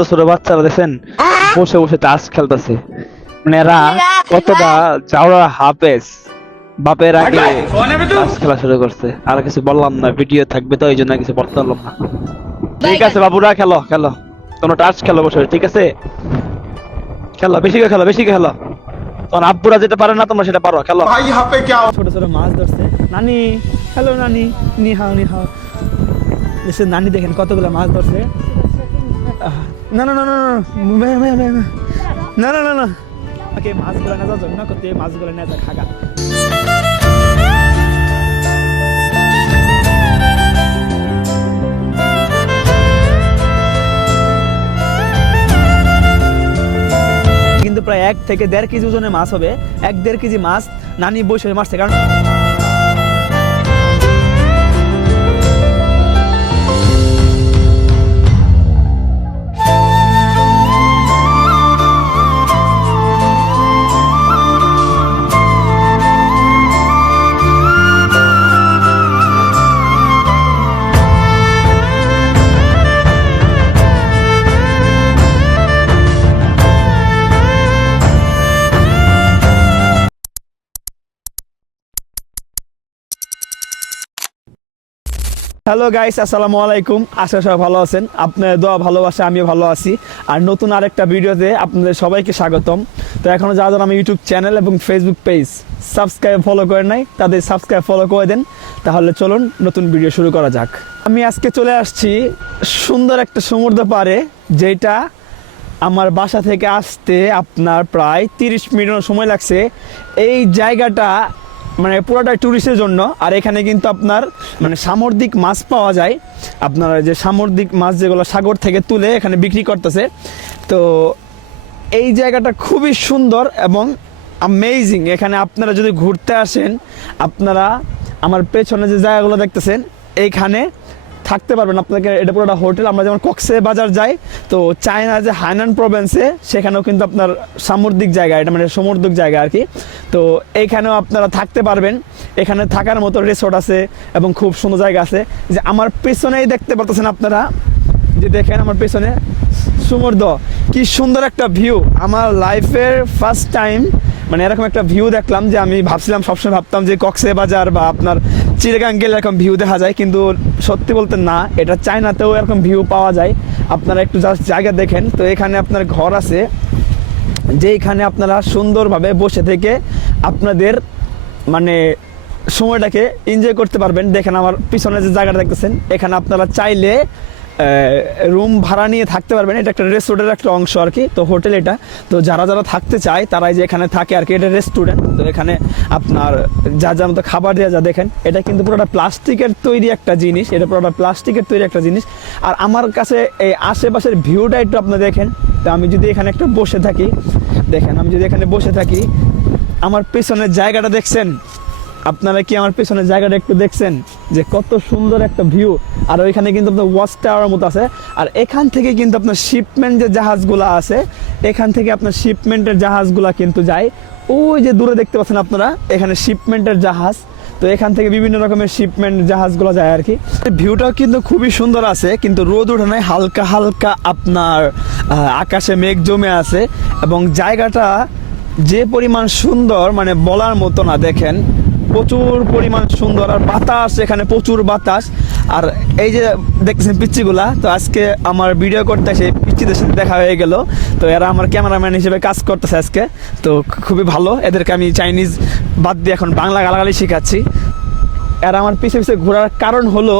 ছোট ছোট বাচ্চারা দেখেন বসে বসে তাস খেলতেছে। মানে কতটা চাওড়া হাফেজ। বাপের আগে তাস খেলা শুরু করছে। আর কিছু বললাম না ভিডিও থাকবে তো ওই জন্য কিছু বলতে হলো না। ঠিক আছে বাবুরা খেলো খেলো। তোমরা টাচ খেলো বসে ঠিক আছে? খেলো বেশি করে খেলো বেশি করে খেলো। তোমার আব্বুরা যেটা পারে না তোমরা সেটা পারো খেলো। ভাই হাপে কি ছোট ছোট মাছ ধরছে। নানি হ্যালো নানি। নিহাও নিহাও। নানি দেখেন কতগুলো মাছ ধরছে। না না না না না না না না ওকে মাছগুলো না যাওয়ার জন্য করতে মাছগুলো না যা খাগা কিন্তু প্রায় এক থেকে দেড় কেজি ওজনের মাছ হবে এক দেড় কেজি মাছ নানি বসে মারছে কারণ হ্যালো গাইস আসসালামু আলাইকুম। আশা সবাই ভালো আছেন। আপনার দোয়া, ভালোবাসা, আমিও ভালো আছি। আর নতুন আরেকটা ভিডিওতে আপনাদের সবাইকে স্বাগতম। তো এখনও যারা যারা আমি ইউটিউব চ্যানেল এবং ফেসবুক পেজ সাবস্ক্রাইব ফলো করে নাই, তাদের সাবস্ক্রাইব ফলো করে দেন। তাহলে চলুন নতুন ভিডিও শুরু করা যাক। আমি আজকে চলে আসছি সুন্দর একটা সমুদ্র পারে যেটা আমার বাসা থেকে আসতে আপনার প্রায় তিরিশ মিনিট সময় লাগছে। এই জায়গাটা মানে পুরোটাই ট্যুরিস্টের জন্য। আর এখানে কিন্তু আপনার মানে সামুদ্রিক মাছ পাওয়া যায়। আপনার যে সামুদ্রিক মাছ যেগুলো সাগর থেকে তুলে এখানে বিক্রি করতেছে। তো এই জায়গাটা খুবই সুন্দর এবং আমেজিং এখানে আপনারা যদি ঘুরতে আসেন, আপনারা আমার পেছনে যে জায়গাগুলো দেখতেছেন এইখানে থাকতে পারবেন। আপনাকে এটা পুরোটা হোটেল, আমরা যেমন কক্সে বাজার যাই, তো চায়না যে হাইনান প্রভিন্সে, সেখানেও কিন্তু আপনার সামুদ্রিক জায়গা, এটা মানে সমুদ্রিক জায়গা আর কি। তো এইখানেও আপনারা থাকতে পারবেন। এখানে থাকার মতো রিসোর্ট আছে এবং খুব সুন্দর জায়গা আছে। যে আমার পেছনেই দেখতে পারতেছেন আপনারা, যে দেখেন আমার পেছনে সমুদ্র কি সুন্দর একটা ভিউ আমার লাইফের ফার্স্ট টাইম মানে এরকম একটা ভিউ দেখলাম যে আমি ভাবছিলাম, সবসময় ভাবতাম যে কক্সে বাজার বা আপনার চিরগাং গেলে এরকম ভিউ দেখা যায়, কিন্তু সত্যি বলতে না, এটা চায়নাতেও এরকম ভিউ পাওয়া যায়। আপনারা একটু জাস্ট জায়গা দেখেন, তো এখানে আপনার ঘর আছে, যেইখানে আপনারা সুন্দরভাবে বসে থেকে আপনাদের মানে সময়টাকে এনজয় করতে পারবেন। দেখেন আমার পিছনে যে জায়গাটা দেখতেছেন, এখানে আপনারা চাইলে রুম ভাড়া নিয়ে থাকতে পারবেন এটা একটা রেস্টুরেন্টের একটা অংশ আর কি, তো হোটেল এটা। তো যারা যারা থাকতে চায়, তারাই যে এখানে থাকে আর কি, এটা রেস্টুরেন্ট তো এখানে আপনার যা যা মতো খাবার দেওয়া যা দেখেন, এটা কিন্তু পুরোটা প্লাস্টিকের তৈরি একটা জিনিস, এটা পুরোটা প্লাস্টিকের তৈরি একটা জিনিস। আর আমার কাছে এই আশেপাশের ভিউটা একটু আপনি দেখেন, তো আমি যদি এখানে একটা বসে থাকি, দেখেন, আমি যদি এখানে বসে থাকি, আমার পেছনের জায়গাটা দেখছেন? আপনারা কি আমার পেছনের জায়গাটা একটু দেখছেন? যে কত সুন্দর একটা ভিউ আর ওইখানে কিন্তু আপনার ওয়াচ টাওয়ার মতো আছে। আর এখান থেকে কিন্তু আপনার শিপমেন্ট যে জাহাজগুলো আছে, এখান থেকে আপনার শিপমেন্টের জাহাজগুলা কিন্তু যায়। ওই যে দূরে দেখতে পাচ্ছেন আপনারা, এখানে শিপমেন্টের জাহাজ। তো এখান থেকে বিভিন্ন রকমের শিপমেন্ট জাহাজগুলো যায় আর কি। ভিউটাও কিন্তু খুবই সুন্দর আছে, কিন্তু রোদ ওঠে নাই, হালকা হালকা আপনার আকাশে মেঘ জমে আছে এবং জায়গাটা যে পরিমাণ সুন্দর মানে বলার মতো না, দেখেন। প্রচুর পরিমাণ সুন্দর আর বাতাস, এখানে প্রচুর বাতাস। আর এই যে দেখতেছেন পিচ্চিগুলা, তো আজকে আমার ভিডিও করতে সেই পিচ্চিদের সাথে দেখা হয়ে গেল। তো এরা আমার ক্যামেরাম্যান হিসেবে কাজ করতেছে আজকে। তো খুবই ভালো, এদেরকে আমি চাইনিজ বাদ দিয়ে এখন বাংলা গালাগালি শেখাচ্ছি। এরা আমার পিছে পিছে ঘোরার কারণ হলো,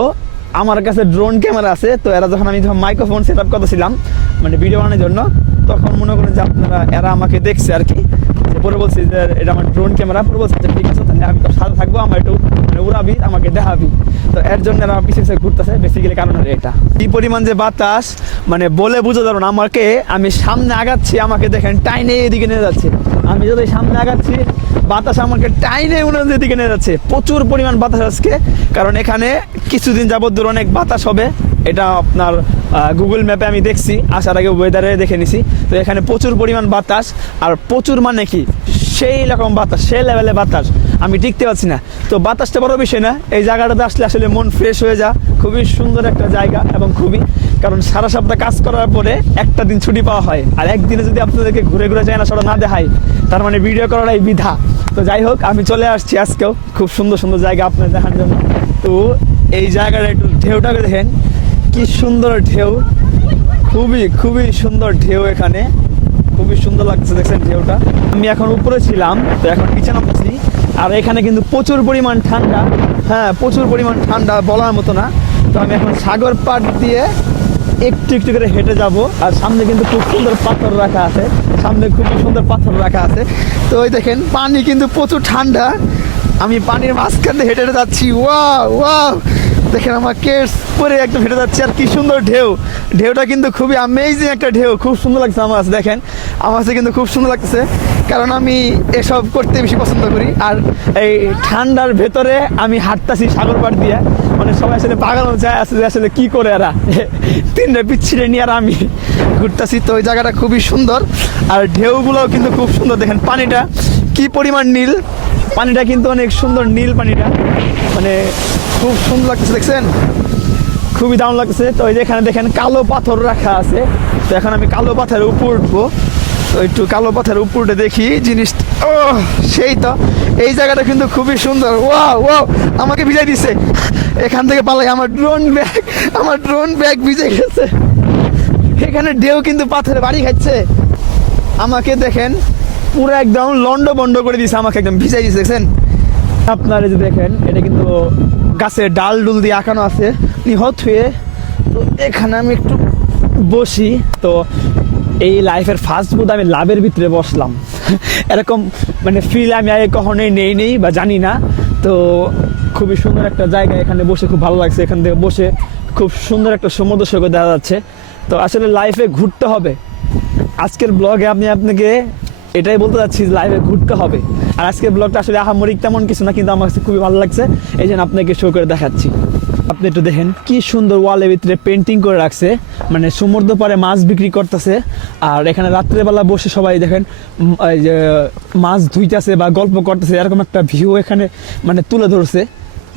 আমার কাছে ড্রোন ক্যামেরা আছে, তো এরা যখন আমি যখন মাইক্রোফোন সেট আপ করতেছিলাম মানে ভিডিও বানানোর জন্য, তখন মনে করেন যে আপনারা, এরা আমাকে দেখছে আর কি। পরে বলছি যে, এটা আমার ড্রোন ক্যামেরা পরে বলছি যে, ঠিক আছে, তাহলে আমি তো সাথে থাকব, আমার একটু মানে উড়াবি আমাকে দেখাবি। তো এর জন্য আমার পিছিয়ে পিছিয়ে ঘুরতেছে বেসিক্যালি কারণ হলো এটা। কি পরিমাণ যে বাতাস মানে বলে বুঝে ধরুন আমাকে, আমি সামনে আগাচ্ছি, আমাকে দেখেন টাইনে এদিকে নিয়ে যাচ্ছে। আমি যদি সামনে আগাচ্ছি, বাতাস আমাকে টাইনে উন্নতির দিকে নিয়ে যাচ্ছে। প্রচুর পরিমাণ বাতাস আজকে, কারণ এখানে কিছুদিন যাবত ধরে অনেক বাতাস হবে। এটা আপনার গুগল ম্যাপে আমি দেখছি, আসার আগে ওয়েদারে দেখে নিছি। তো এখানে প্রচুর পরিমাণ বাতাস, আর প্রচুর মানে কি? সেই রকম বাতাস, সেই লেভেলে বাতাস। আমি টিকতে পারছি না। তো বাতাসটা বড় বিষয় না, এই জায়গাটাতে আসলে আসলে মন ফ্রেশ হয়ে যা। খুবই সুন্দর একটা জায়গা এবং খুবই, কারণ সারা সপ্তাহ কাজ করার পরে একটা দিন ছুটি পাওয়া হয়। আর একদিনে যদি আপনাদেরকে ঘুরে ঘুরে যায় না, সেটা না দেখায়, তার মানে ভিডিও করাটাই বিধা। তো যাই হোক, আমি চলে আসছি আজকেও। খুব সুন্দর সুন্দর জায়গা আপনাদের দেখার জন্য। তো এই জায়গাটা একটু ঢেউটাকে দেখেন। কি সুন্দর ঢেউ। খুবই খুবই সুন্দর ঢেউ এখানে। খুবই সুন্দর লাগছে দেখছেন ঢেউটা। আমি এখন উপরে ছিলাম, তো এখন নিচে নামতেছি। আর এখানে কিন্তু প্রচুর পরিমাণ ঠান্ডা। হ্যাঁ প্রচুর পরিমাণ ঠান্ডা বলার মতো না। তো আমি এখন সাগর পাড় দিয়ে একটু একটু করে হেঁটে যাব। আর সামনে কিন্তু খুব সুন্দর পাথর রাখা আছে। সামনে খুবই সুন্দর পাথর রাখা আছে। তো ওই দেখেন, পানি কিন্তু প্রচুর ঠান্ডা। আমি পানির মাঝখানে হেঁটে হেঁটে যাচ্ছি। ওয়া ওয়া দেখেন আমার কেস পরে একদম হেঁটে যাচ্ছে আর কি সুন্দর ঢেউ। ঢেউটা কিন্তু খুবই আমেজিং একটা ঢেউ, খুব সুন্দর লাগছে আমার কাছে, দেখেন। আমার কাছে কিন্তু খুব সুন্দর লাগতেছে, কারণ আমি এসব করতে বেশি পছন্দ করি। আর এই ঠান্ডার ভেতরে আমি হাঁটতাছি সাগর পাড় দিয়ে। মানে সবাই আসলে পাগল যায়, আসলে আসলে কি করে এরা? তিনটা পিচ্ছিরে নিয়ে আর আমি ঘুরতাছি। তো ওই জায়গাটা খুবই সুন্দর। আর ঢেউগুলোও কিন্তু খুব সুন্দর, দেখেন পানিটা। কি পরিমাণ নীল। পানিটা কিন্তু অনেক সুন্দর নীল পানিটা। মানে খুব সুন্দর লাগতেছে, দেখছেন? খুবই দারুণ লাগতেছে। তো এই যে এখানে দেখেন কালো পাথর রাখা আছে। তো এখন আমি কালো পাথরের উপর উঠবো। তো একটু কালো পাথরের উপর দেখি জিনিস ও সেই তো। এই জায়গাটা কিন্তু খুবই সুন্দর। ওয়া ও আমাকে ভিজাই দিছে। এখান থেকে পালাই, আমার ড্রোন ব্যাগ আমার ড্রোন ব্যাগ ভিজে গেছে। এখানে ঢেউ কিন্তু পাথরে বাড়ি খাচ্ছে। আমাকে দেখেন পুরো একদম লন্ড বন্ড করে দিছে আমাকে, একদম ভিজাই দিছে, দেখছেন? আপনারা যে দেখেন, এটা কিন্তু গাছের ডাল ডুল দিয়ে আঁকানো আছে, নিহত হয়ে। তো এখানে আমি একটু বসি, তো এই লাইফের ফার্স্ট বোধ আমি লাভের ভিতরে বসলাম। এরকম মানে ফিল আমি আগে কখনোই নেই নেই বা জানি না। তো খুবই সুন্দর একটা জায়গা এখানে বসে খুব ভালো লাগছে, এখান থেকে বসে খুব সুন্দর একটা সমুদ্র সৈকত দেখা যাচ্ছে। তো আসলে লাইফে ঘুরতে হবে। আজকের ব্লগে আমি আপনাকে এটাই বলতে চাচ্ছি লাইভে ঘুরতে হবে। আর আজকের ব্লগটা আসলে আহামরিক তেমন কিছু না, কিন্তু আমার কাছে খুবই ভালো লাগছে। এই জন্য আপনাকে শো করে দেখাচ্ছি। আপনি একটু দেখেন কি সুন্দর ওয়ালের ভিতরে পেন্টিং করে রাখছে। মানে সমুদ্র পারে মাছ বিক্রি করতেছে। আর এখানে রাত্রেবেলা বসে সবাই দেখেন মাছ ধুইতেছে বা গল্প করতেছে। এরকম একটা ভিউ এখানে মানে তুলে ধরছে।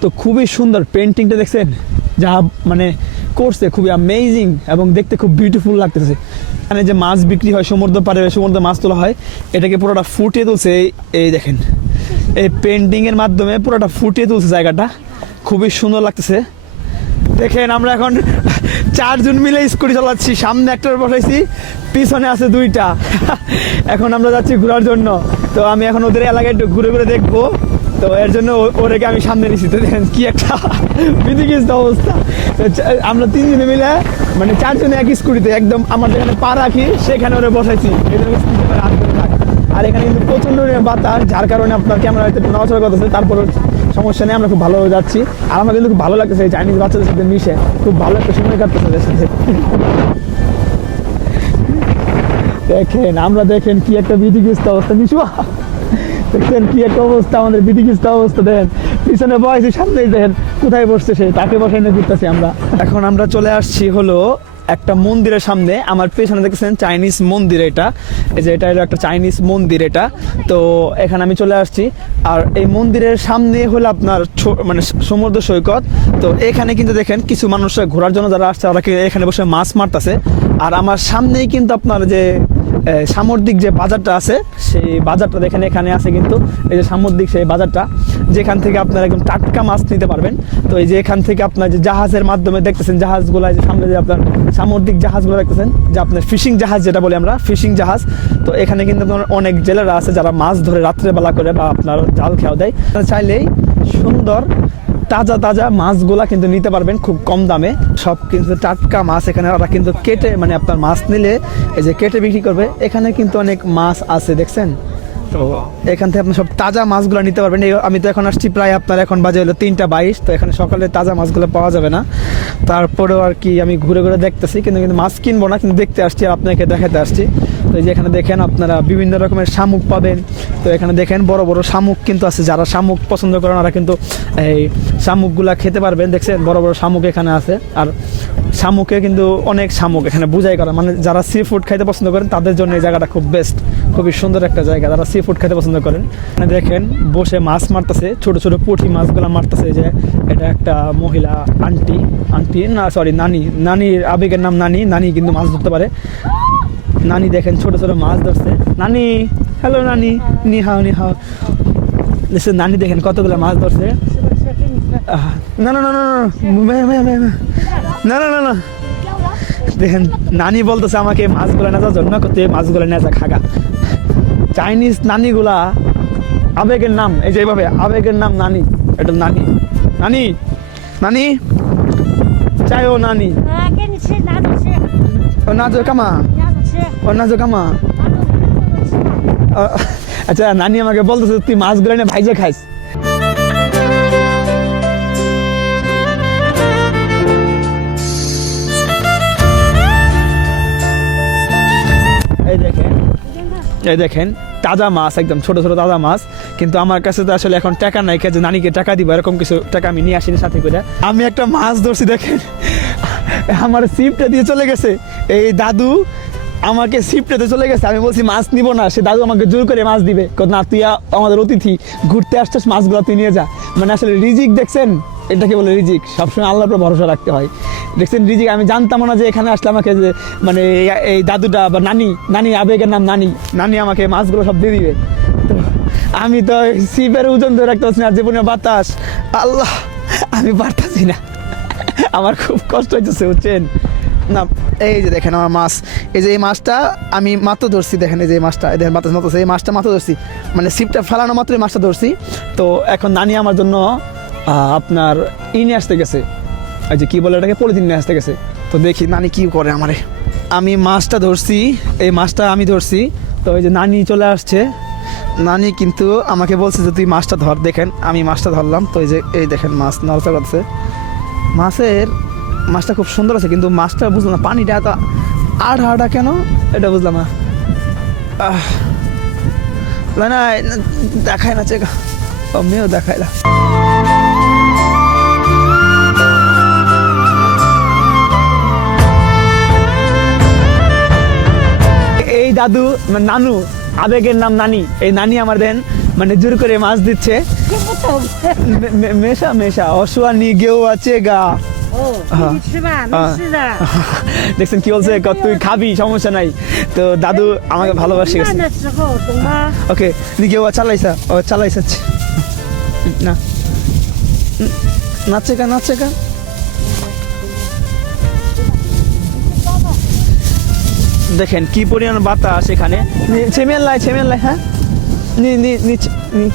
তো খুবই সুন্দর পেন্টিংটা দেখছেন? যা মানে করছে, খুবই অ্যামেজিং এবং দেখতে খুব বিউটিফুল লাগতেছে। এখানে যে মাছ বিক্রি হয়, সমুদ্র পারে সমুদ্র মাছ তোলা হয়, এটাকে পুরোটা ফুটিয়ে তুলছে এই- দেখেন। এই পেন্টিং এর মাধ্যমে পুরোটা ফুটিয়ে তুলছে জায়গাটা। খুবই সুন্দর লাগতেছে। দেখেন, আমরা এখন চারজন মিলে স্কুটি চালাচ্ছি, সামনে একটা বসাইছি, পিছনে আছে দুইটা। এখন আমরা যাচ্ছি ঘোরার জন্য। তো আমি এখন ওদের এলাকায় একটু ঘুরে ঘুরে দেখব। তো এর জন্য ওরেকে আমি সামনে নিছি। তো দেখেন কি একটা বিধিকিস্ত অবস্থা। আমরা তিনজনে মিলে মানে চারজনে এক স্কুটিতে একদম আমার যেখানে পা রাখি, সেখানে ওরে বসাইছি। আর এখানে কিন্তু প্রচণ্ড বাতাস, যার কারণে আপনার ক্যামেরা হয়তো নড়াচড়া করতেছে তারপর সমস্যা নেই, আমরা খুব ভালোভাবে যাচ্ছি। আর আমার কিন্তু খুব ভালো লাগতেছে চাইনিজ বাচ্চাদের সাথে মিশে। খুব ভালো একটা সময় কাটতেছে ওদের সাথে। দেখেন, আমরা দেখেন কি একটা বিধিগ্রস্ত অবস্থা নিশুয়া দেখছেন কি একটা অবস্থা, আমাদের বিধিগ্রস্ত অবস্থা দেখেন। পিছনে বয়সী সামনে দেখেন কোথায় বসছে সে, তাকে বসাই নিয়ে ঘুরতেছি আমরা। এখন আমরা চলে আসছি হলো একটা মন্দিরের সামনে। আমার পেছনে দেখছেন চাইনিজ মন্দির এটা। এই যে এটা হলো একটা চাইনিজ মন্দির এটা। তো এখানে আমি চলে আসছি। আর এই মন্দিরের সামনে হলো আপনার মানে সমুদ্র সৈকত। তো এখানে কিন্তু দেখেন কিছু মানুষরা ঘোরার জন্য যারা আসছে কি এখানে বসে মাছ মারতেছে। আর আমার সামনেই কিন্তু আপনার যে সামুদ্রিক যে বাজারটা আছে, সেই বাজারটা দেখেন এখানে আছে কিন্তু, এই যে সামুদ্রিক সেই বাজারটা, যেখান থেকে আপনারা একদম টাটকা মাছ নিতে পারবেন। তো এই যে এখান থেকে আপনার যে জাহাজের মাধ্যমে দেখতেছেন, জাহাজগুলো যে সামনে যে আপনার সামুদ্রিক জাহাজগুলো দেখতেছেন, যে আপনার ফিশিং জাহাজ যেটা বলি আমরা, ফিশিং জাহাজ। তো এখানে কিন্তু আপনার অনেক জেলেরা আছে যারা মাছ ধরে রাত্রেবেলা করে বা আপনার জাল খেয়াও দেয়। চাইলেই সুন্দর তাজা তাজা মাছগুলা কিন্তু নিতে পারবেন খুব কম দামে। সব কিন্তু টাটকা মাছ এখানে ওরা কিন্তু কেটে মানে আপনার মাছ নিলে এই যে কেটে বিক্রি করবে, এখানে কিন্তু অনেক মাছ আছে, দেখছেন? তো এখান থেকে আপনি সব তাজা মাছগুলো নিতে পারবেন। আমি তো এখন আসছি প্রায় আপনার এখন বাজে হলো তিনটা বাইশ, তো এখানে সকালে তাজা মাছগুলো পাওয়া যাবে না। তারপরেও আর কি আমি ঘুরে ঘুরে দেখতেছি, কিন্তু কিন্তু মাছ কিনবো না, কিন্তু দেখতে আসছি আর আপনাকে দেখাতে আসছি। তো এই যে এখানে দেখেন আপনারা বিভিন্ন রকমের শামুক পাবেন। তো এখানে দেখেন বড় বড় শামুক কিন্তু আছে। যারা শামুক পছন্দ করেন, ওরা কিন্তু এই শামুকগুলা খেতে পারবেন। দেখছেন? বড় বড় শামুক এখানে আছে। আর শামুকে কিন্তু অনেক শামুক এখানে বুঝাই করা। মানে যারা সি ফুড খাইতে পছন্দ করেন, তাদের জন্য এই জায়গাটা খুব বেস্ট খুবই সুন্দর একটা জায়গা। যারা সি ফুড খেতে পছন্দ করেন, এখানে দেখেন বসে মাছ মারতেছে। ছোট ছোট পুঁটি মাছগুলো মারতেছে। যে এটা একটা মহিলা আন্টি আন্টি না সরি নানি। নানির আবেগের নাম নানি। নানি কিন্তু মাছ ধরতে পারে। নানি দেখেন ছোট ছোট মাছ ধরছে নানি হ্যালো নানি নিহাও নিহাও নানি দেখেন কতগুলো মাছ ধরছে না না না না না না না দেখেন নানি বলতেছে আমাকে মাছগুলো নেচার জন্য করতে মাছগুলো নেচা খাগা চাইনিজ নানিগুলা আবেগের নাম এই যেভাবে আবেগের নাম নানি এটা নানি নানি নানি চাইও নানি নাচো কামা কামা? আচ্ছা নানি আমাকে বলতেছে, তুই মাছ ভাইজে খাইস। এই দেখেন এই দেখেন, তাজা মাছ, একদম ছোট ছোট তাজা মাছ। কিন্তু আমার কাছে তো আসলে এখন টাকা নাই যে নানিকে টাকা দিব, এরকম কিছু টাকা আমি নিয়ে আসিনি সাথে করে। আমি একটা মাছ ধরছি, দেখেন, আমার সিপটা দিয়ে চলে গেছে। এই দাদু আমাকে সিপটাতে চলে গেছে। আমি বলছি, মাছ নিব না। সে দাদু আমাকে জোর করে মাছ দিবে। না, তুই আমাদের অতিথি, ঘুরতে আসছিস, মাছগুলো তুই নিয়ে যা। মানে আসলে রিজিক, দেখছেন? এটাকে বলে রিজিক। সবসময় আল্লাহর উপর ভরসা রাখতে হয়। দেখছেন, রিজিক, আমি জানতাম না যে এখানে আসলে আমাকে যে মানে এই- দাদুটা বা নানি নানি আবেগের নাম নানি। নানি আমাকে মাছগুলো সব দিয়ে দিবে। তো আমি তো সিপের ওজন ধরে রাখতে পারছি না জীবনে বাতাস। আল্লাহ, আমি পারতাছি না। আমার খুব কষ্ট হইতেছে, বুঝছেন? না, এই যে দেখেন আমার মাছ, এই যে এই মাছটা আমি মাত্র ধরছি, দেখেন এই যে এই মাছটা দেখেন বাতাস মাত্র এই মাছটা মাত্র ধরছি। মানে সিপটা ফেলানো মাত্রই মাছটা ধরছি। তো এখন নানি আমার জন্য আপনার ই নিয়ে আসতে গেছে। এই যে কী বলে এটাকে পলিথিন নিয়ে আসতে গেছে। তো দেখি নানি কি করে আমারে। আমি মাছটা ধরছি, এই মাছটা আমি ধরছি। তো এই যে নানি চলে আসছে। নানি কিন্তু আমাকে বলছে যে, তুই মাছটা ধর, দেখেন, আমি মাছটা ধরলাম। তো এই যে, এই দেখেন মাছ, নড়চড় করছে মাছের মাছটা খুব সুন্দর আছে কিন্তু মাছটা বুঝলাম না পানিটা এত আর হাড়া কেন? এটা বুঝলাম না। না দেখায় না চেকা মেয়েও দেখায় না। এই দাদু মানে নানু আবেগের নাম নানি। এই নানি আমার দেন মানে জোর করে মাছ দিচ্ছে। মেশা মেশা অশুয়া নি গেও আছে গা। দেখছেন কি বলছে তুই খাবি সমস্যা নাই তো দাদু আমাকে ভালোবাসে গেছে ওকে দিকে ও চালাইছা ও চালাইছা না নাচছে কা নাচছে কা দেখেন কি পরিমাণ বাতাস এখানে? ছেমেল লাই ছেমেল লাই হ্যাঁ? নি নি নি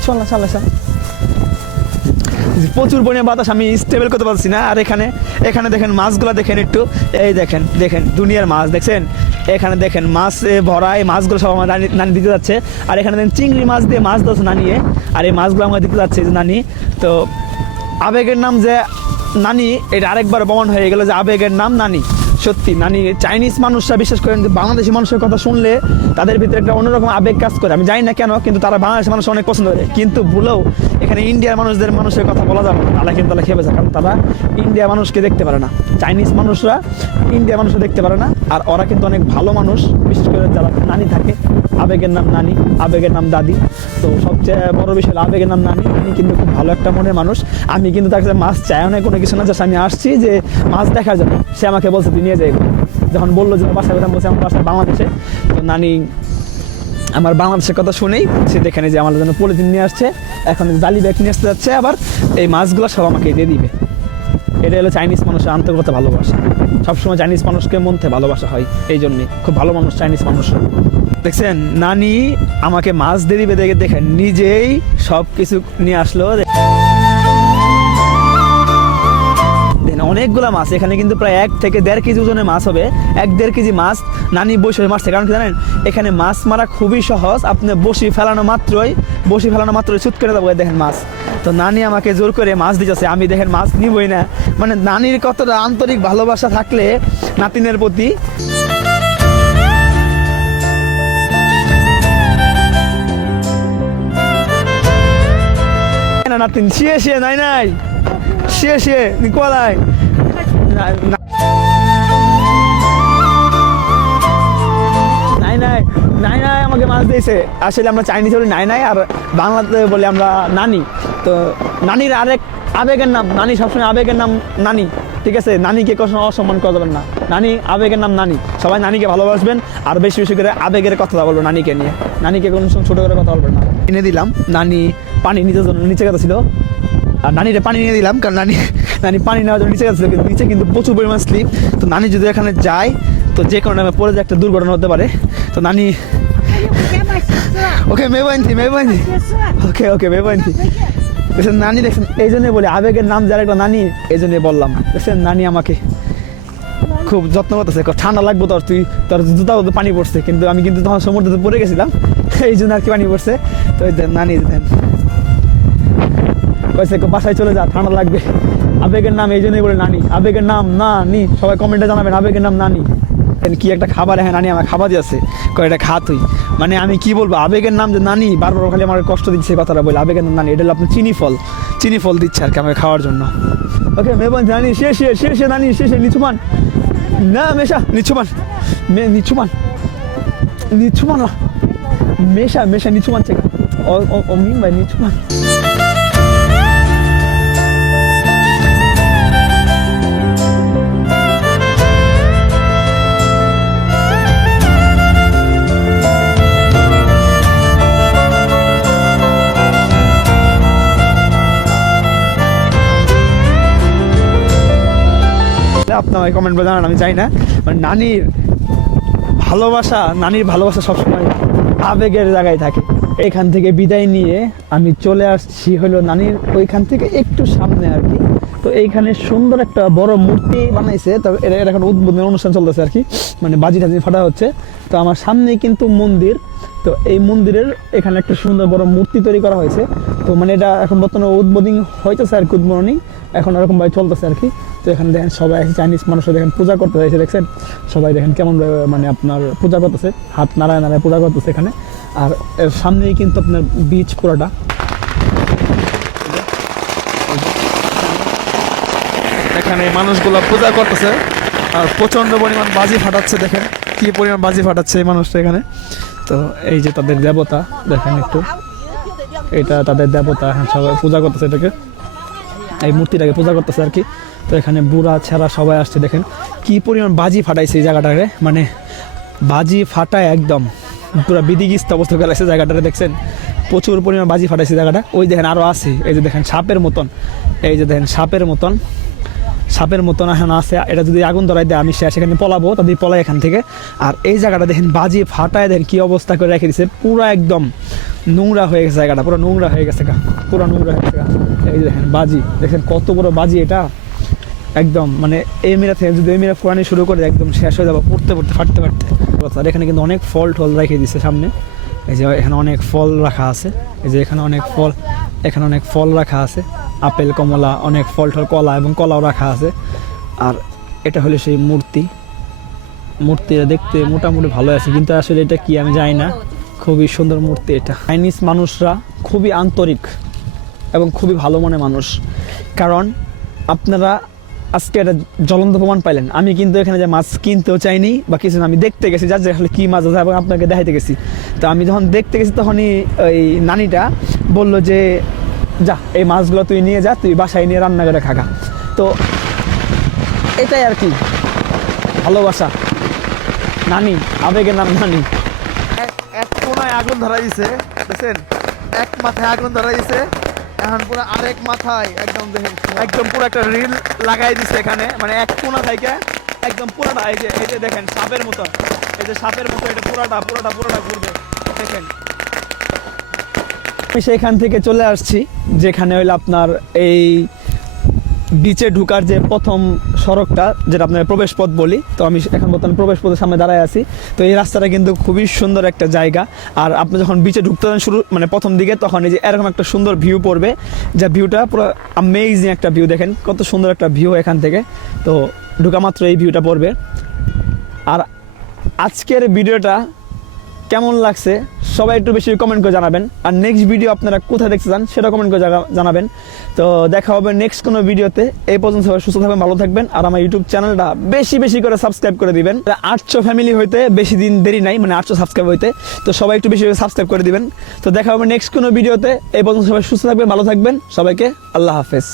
চলা চালাইছা প্রচুর পরিমাণে বাতাস, আমি স্টেবল করতে পারছি না। আর এখানে এখানে দেখেন মাছগুলো দেখেন একটু। এই দেখেন দেখেন, দুনিয়ার মাছ, দেখছেন? এখানে দেখেন, মাছ ভরা, এই মাছগুলো সব আমার নানি দিতে যাচ্ছে। আর এখানে দেখেন, চিংড়ি মাছ দিয়ে মাছ ধরছে নানিয়ে আর এই মাছগুলো আমাকে দিতে যাচ্ছে যে নানি। তো, আবেগের নাম যে নানি, এটা আরেকবার বমন হয়ে গেল যে আবেগের নাম নানি। সত্যি, নানি চাইনিজ মানুষরা, বিশেষ করে যে বাংলাদেশি মানুষের কথা শুনলে তাদের ভিতরে একটা অন্যরকম আবেগ কাজ করে। আমি জানি না কেন, কিন্তু তারা বাংলাদেশের মানুষ অনেক পছন্দ করে। কিন্তু ভুলেও এখানে ইন্ডিয়ার মানুষদের মানুষের কথা বলা যাবে না। তারা কিন্তু তাহলে খেয়ে যায় কারণ তারা ইন্ডিয়া মানুষকে দেখতে পারে না। চাইনিজ মানুষরা ইন্ডিয়া মানুষকে দেখতে পারে না, আর ওরা কিন্তু অনেক ভালো মানুষ। বিশেষ করে যারা নানি থাকে, আবেগের নাম নানি, আবেগের নাম দাদি। তো সবচেয়ে বড় বিষয় হলো আবেগের নাম নানি। নানি কিন্তু খুব ভালো একটা মনের মানুষ। আমি কিন্তু তার কাছে মাছ চাই না কোনো কিছু না, জাস্ট আমি আসছি যে মাছ দেখার জন্য। সে আমাকে বলছে, তুই নিয়ে যাই যখন বলল যে বাসায় বলছে, আমার বাসায় বাংলাদেশে। তো নানি আমার বাংলাদেশের কথা শুনেই সে দেখেনি যে আমার জন্য পলিথিন নিয়ে আসছে। এখন জালি ব্যাগ নিয়ে আসতে যাচ্ছে, আবার এই মাছগুলো সব আমাকে দিয়ে দিবে। এটা হলো চাইনিজ মানুষের আন্তরিকতা, ভালোবাসা। সবসময় চাইনিজ মানুষকে মন থেকে ভালোবাসা হয়, এই জন্যে খুব ভালো মানুষ চাইনিজ মানুষ। দেখছেন, নানি আমাকে মাছ দিয়ে দিবে দেখে দেখেন নিজেই সব কিছু নিয়ে আসলো। দেখেন অনেকগুলো মাছ। এখানে কিন্তু প্রায় এক থেকে দেড় কেজি ওজনের মাছ হবে। এক দেড় কেজি মাছ নানি বসে মারছে। কারণ কি জানেন, এখানে মাছ মারা খুবই সহজ। আপনি বসি ফেলানো মাত্রই, বসি ফেলানো মাত্রই ছুট করে দেবো দেখেন মাছ। তো নানি আমাকে জোর করে মাছ দিতেছে। আমি দেখেন মাছ নিবই না। মানে নানির কতটা আন্তরিক ভালোবাসা থাকলে নাতিনের প্রতি। 나한테 시에시에 나이나이 시에시에 니꼬라이 নাই নাই, আমাকে মাছ দিয়েছে। আসলে আমরা চাইনিজ বলি নাই নাই, আর বাংলাতে বলি আমরা নানি। তো নানির আরেক আবেগের নাম, নানি সবসময় আবেগের নাম নানি, ঠিক আছে? নানিকে কখনো অসম্মান করা যাবেন না। নানি আবেগের নাম নানি। সবাই নানিকে ভালোবাসবেন, আর বেশি বেশি করে আবেগের কথা বলব নানিকে নিয়ে। নানিকে কোনো সময় ছোটো করে কথা বলবেন না। এনে দিলাম, নানি পানি নিচে নিচে কথা ছিল। আর নানিরে পানি নিয়ে দিলাম, কারণ নানি নানি পানি নেওয়ার জন্য নিচে গেছিল কিন্তু নিচে কিন্তু প্রচুর পরিমাণ স্লিপ। তো নানি যদি এখানে যায়, তো যে কোনো টাইমে পড়ে যে একটা দুর্ঘটনা হতে পারে। তো নানি ওকে মেবাইন্থি মেবাইন্থি ওকে ওকে মেবাইন্থি দেখছেন, নানি দেখছেন, এই জন্যই বলি, আবেগের নাম যার একটা নানি, এই জন্যই বললাম। দেখছেন, নানি আমাকে খুব যত্ন করতেছে। ঠান্ডা লাগবে তোর, তুই তোর জুতা পানি পড়ছে, কিন্তু আমি কিন্তু তখন সমুদ্রতে পড়ে গেছিলাম। এই জন্য আর কি পানি পড়ছে। তো ওই দেন নানি দেন। কইছে, ক- বাসায় চলে যা, ঠান্ডা লাগবে। আবেগের নাম এই জন্যই বলে নানি। আবেগের নাম নানি। সবাই কমেন্টে জানাবেন, আবেগের নাম নানি। কি একটা খাবার হ্যাঁ নানি আমার খাবার দিয়েছে। কয়, এটা খা তুই। মানে আমি কি বলব, আবেগের নাম যে নানি, বারবার খালি আমার কষ্ট দিচ্ছে কথাটা বলে। আবেগের নাম নানি, এটা হলো আপনার চিনি ফল। চিনি ফল দিচ্ছে আর কি আমাকে খাওয়ার জন্য। ওকে মেবন নানি, শেষ শেষ নানি, শেষ নিচুমান। না, মেশা, নিচুমান। মে, নিচুমান। নিচুমান মেশা মেশা নিচুমান check O O O mean by নিচুমান আপনার কমেন্ট জানান, আমি চাই না মানে নানির ভালোবাসা নানির ভালোবাসা সবসময় আবেগের জায়গায় থাকে। এখান থেকে বিদায় নিয়ে আমি চলে আসছি হলো নানির ওইখান থেকে একটু সামনে আর কি। তো এইখানে সুন্দর একটা বড় মূর্তি বানাইছে। তো এটা এখন উদ্বোধনের অনুষ্ঠান চলতেছে আর কি। মানে বাজি টাজি ফাটা হচ্ছে। তো আমার সামনেই কিন্তু মন্দির। তো এই মন্দিরের এখানে একটা সুন্দর বড় মূর্তি তৈরি করা হয়েছে। তো মানে এটা এখন বর্তমানে উদ্বোধন হইতেছে আর কি, উদ্বোধনী। এখন এরকমভাবে চলতেছে আর কি। তো এখানে দেখেন সবাই চাইনিজ মানুষরা দেখেন পূজা করতে এসে দেখছেন? সবাই দেখেন কেমন মানে আপনার পূজা করতেছে, হাত নাড়ায় নাড়ায় পূজা করতেছে এখানে। আর এর সামনেই কিন্তু আপনার বিচ পুরোটা। এখানে মানুষগুলো পূজা করতেছে, আর প্রচণ্ড পরিমাণ বাজি ফাটাচ্ছে, দেখেন? কি পরিমাণ বাজি ফাটাচ্ছে এই মানুষটা এখানে? তো এই যে তাদের দেবতা, দেখেন একটু। এটা তাদের দেবতা হ্যাঁ সবাই পূজা করতেছে এটাকে। এই মূর্তিটাকে পূজা করতেছে আর কি। তো এখানে বুড়া, ছেঁড়া সবাই আসছে, দেখেন। কি পরিমাণ বাজি ফাটাইছে এই জায়গাটাকে মানে বাজি ফাটায় একদম। পুরো বিধিগিস্ত অবস্থা গেছে জায়গাটাতে দেখছেন? প্রচুর পরিমাণ বাজি ফাটাইছে জায়গাটা। ওই দেখেন আরও আছে, এই যে দেখেন সাপের মতন। এই যে দেখেন সাপের মতন। সাপের মতন এখন আছে। এটা যদি আগুন ধরাই দেয়, আমি সে- সেখানে পলাবো, তাদের পলাই এখান থেকে। আর এই জায়গাটা দেখেন বাজি ফাটায়, দেখেন কি অবস্থা করে রেখে দিছে। পুরো একদম নোংরা হয়ে গেছে জায়গাটা, পুরো নোংরা হয়ে গেছে পুরো নোংরা হয়ে গেছে এই দেখেন বাজি, দেখেন কত বড় বাজি এটা। একদম মানে এই মেরা থেকে যদি এই মেরা ফুরানি শুরু করে, একদম শেষ হয়ে যাব, পড়তে পড়তে, ফাটতে ফাটতে। আর এখানে কিন্তু অনেক ফল টল রেখে দিচ্ছে সামনে। এই যে এখানে অনেক ফল রাখা আছে। এই যে এখানে অনেক ফল এখানে অনেক ফল রাখা আছে। আপেল, কমলা, অনেক ফল টল কলা এবং কলাও রাখা আছে। আর এটা হলো সেই মূর্তি। মূর্তিটা দেখতে মোটামুটি ভালো আছে, কিন্তু আসলে এটা কি আমি জানি না। খুবই সুন্দর মূর্তি এটা। চাইনিজ মানুষরা খুবই আন্তরিক এবং খুবই ভালো মনে মানুষ। কারণ আপনারা আজকে একটা জ্বলন্ত প্রমাণ পাইলেন। আমি কিন্তু এখানে যে মাছ কিনতেও চাইনি বা কিছু না, আমি দেখতে গেছি যার আসলে কী মাছ আছে এবং আপনাকে দেখাইতে গেছি। তো আমি যখন দেখতে গেছি তখনই ওই নানিটা বলল যে যা এই মাছগুলো তুই নিয়ে যা তুই বাসায় নিয়ে রান্না করে খাগা। তো এটাই আর কি ভালোবাসা। নানি আবেগের নাম নানি। এক কোনায় আগুন ধরা দিছে দেখছেন? এক মাথায় আগুন ধরা দিছে এখন পুরো আরেক মাথায় একদম দেখেন একদম পুরো একটা রিল লাগাই দিছে এখানে। মানে এক কোনা থেকে একদম পুরোটা, এই যে এই যে দেখেন, সাপের মতো। এই যে সাপের মতো এটা পুরোটা পুরোটা পুরোটা ঘুরবে। দেখেন। আমি সেখান থেকে চলে আসছি, যেখানে হইল আপনার এই বিচে ঢুকার যে প্রথম সড়কটা, যেটা আপনার প্রবেশ পথ বলি, তো আমি এখন বর্তমানে প্রবেশ পথের সামনে দাঁড়ায় আছি। তো এই রাস্তাটা কিন্তু খুবই সুন্দর একটা জায়গা। আর আপনি যখন বিচে ঢুকতে যাবেন শুরু মানে প্রথম দিকে, তখন এই যে এরকম একটা সুন্দর ভিউ পড়বে। যা ভিউটা পুরো আমেজিং একটা ভিউ দেখেন, কত সুন্দর একটা ভিউ এখান থেকে। তো ঢুকা মাত্র এই ভিউটা পড়বে। আর আজকের ভিডিওটা কেমন লাগছে? সবাই একটু বেশি কমেন্ট করে জানাবেন। আর নেক্সট ভিডিও আপনারা কোথায় দেখতে চান সেটা কমেন্ট করে জানাবেন। তো দেখা হবে নেক্সট কোনো ভিডিওতে এই পর্যন্ত সবাই সুস্থ থাকবেন, ভালো থাকবেন। আর আমার ইউটিউব চ্যানেলটা বেশি বেশি করে সাবস্ক্রাইব করে দিবেন। আটশো ফ্যামিলি হইতে বেশি দিন দেরি নাই মানে আটশো সাবস্ক্রাইব হইতে। তো সবাই একটু বেশি সাবস্ক্রাইব করে দিবেন। তো দেখা হবে নেক্সট কোনো ভিডিওতে এই পর্যন্ত সবাই সুস্থ থাকবেন, ভালো থাকবেন। সবাইকে আল্লাহ হাফেজ।